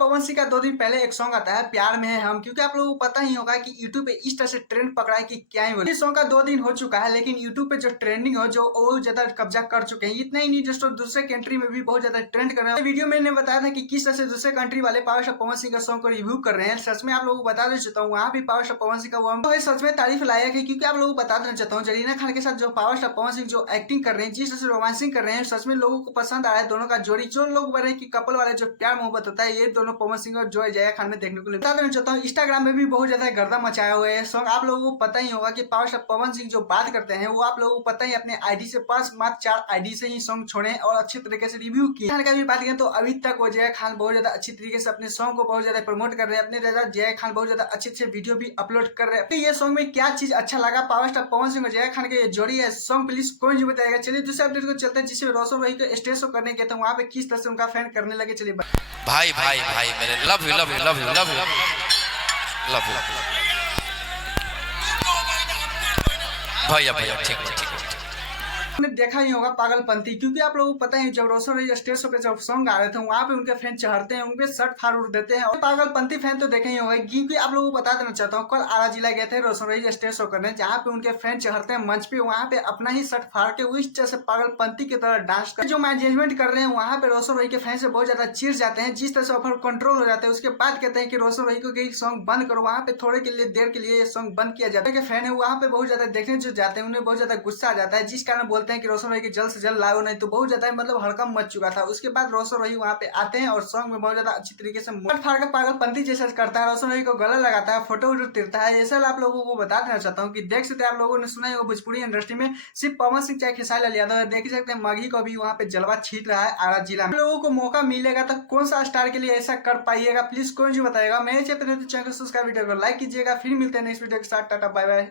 पवन सिंह का 2 दिन पहले एक सॉन्ग आता है प्यार में है हम, क्योंकि आप लोगों को पता ही होगा कि यूट्यूब पे इस तरह से ट्रेंड पकड़ा है कि क्या ही बोले। इस सॉन्ग का 2 दिन हो चुका है, लेकिन यूट्यूब पे जो ट्रेंडिंग हो जो बहुत ज्यादा कब्जा कर चुके हैं। इतना ही नहीं, दोस्तों दूसरे कंट्री में भी बहुत ज्यादा ट्रेंड कर रहे हैं। वीडियो में मैंने बताया था कि किस तरह से दूसरे कंट्री वाले पावर स्टार पवन सिंह का सॉन्ग को रिव्यू कर रहे हैं। सच में आप लोगों को बता देना चाहता हूँ, वहाँ भी पावर स्टार पवन सिंह का वो सच में तारीफ लायक है, क्योंकि आप लोगों को बता देना चाहता हूँ जरीना खान के साथ जो पावर स्टार पवन सिंह जो एक्टिंग कर रहे हैं, जिस तरह से रोमांसिंग कर रहे हैं, सच में लोगों को पसंद आ रहा है दोनों का जोड़ी। जो लोग बोल रहे हैं कि कपल वाले जो प्यार मोहब्बत होता है, ये दोनों पवन सिंह और जॉय जया खान में देखने को बता देना चाहता हूँ। इंस्टाग्राम में भी बहुत ज्यादा गर्दा मचाया हुआ है सॉन्ग। आप लोगों को पता ही होगा कि पावर स्टार पवन सिंह जो बात करते हैं वो आप लोगों को पता ही, अपने आईडी से मात्र 4 आईडी से ही सॉन्ग छोड़े और अच्छे तरीके से रिव्यू किए। खान का भी बात करें तो अभी तक वो जया खान बहुत ज्यादा अच्छी तरीके से अपने सॉन्ग को बहुत ज्यादा प्रमोट कर रहे हैं। अपने जया खान बहुत ज्यादा अच्छे वीडियो भी अपलोड कर रहे हैं। ये सॉन्ग में क्या चीज अच्छा लगा पावर स्टार पवन सिंह और जया खान के जोड़ी है सॉन्ग, प्लीज कौन जी बताएगा। चलिए दूसरे अपडेट को चलते हैं, जिसमें रोशन वही को स्टेज शो करने गए थे, वहाँ पे किस तरह से उनका फैन करने लगे। चलिए भाई भाई भाई मेरे love you love you love you love you love you भैया भैया ठीक ठीक। आपने देखा ही होगा पागलपंती, क्योंकि आप लोगों को पता है जब रोशन रही स्टेज शो पे जब सॉन्ग आ रहे थे, वहाँ पे उनके फैन चढ़ते हैं, उनके शर्ट फाड़ उड़ देते हैं। और पागलपंती फैन तो देखे ही होगा, क्योंकि आप लोगों को बता देना चाहता हूँ, कल आरा जिला गए थे रोशन रही स्टेज शो करने, जहाँ पे उनके फैन चढ़ते हैं मंच पे, वहाँ पे अपना ही शर्ट फाड़ के उस तरह से पागलपंती की तरह डांस कर जो मैनेजमेंट कर रहे हैं, वहाँ पे रोशन रही के फैन से बहुत ज्यादा चिढ़ जाते हैं। जिस तरह से ऑफर कंट्रोल हो जाते हैं, उसके बाद कहते हैं कि रोशन रही को सॉन्ग बंद करो। वहाँ पे थोड़े के लिए देर के लिए सॉन्ग बंद किया जाता है। फैन है वहाँ पे बहुत ज्यादा देखने जो जाते हैं, उन्हें बहुत ज्यादा गुस्सा आ जाता है, जिस कारण बोलते हैं कि रोशन रही जल्द से जल्द लाओ, नहीं तो बहुत ज्यादा मतलब हड़कम मच चुका था। उसके बाद रोशन रही वहाँ पे आते हैं और सॉन्ग में बहुत ज्यादा अच्छी तरीके से फाड़ के पागलपंती जैसा करता है, रोशन रही को गला लगाता है, फोटो वोटो तिरता है। ऐसा आप लोगों को बता देना चाहता हूँ कि देख सकते हैं, आप लोगों ने सुना है भोजपुरी इंडस्ट्री में सिर्फ पवन सिंह चाहे खेसारी लाल यादव है, देख सकते हैं मगही को भी वहाँ पे जलवा छीट रहा है आरा जिला में। लोगों को मौका मिलेगा तो कौन सा स्टार के लिए ऐसा कर पाइएगा, प्लीज कौन जी बताएगा। मेरे चैनल को सब्सक्राइब, वीडियो को लाइक कीजिएगा। फिर मिलते हैं नेक्स्ट वीडियो के साथ, टाटा बाय बाय।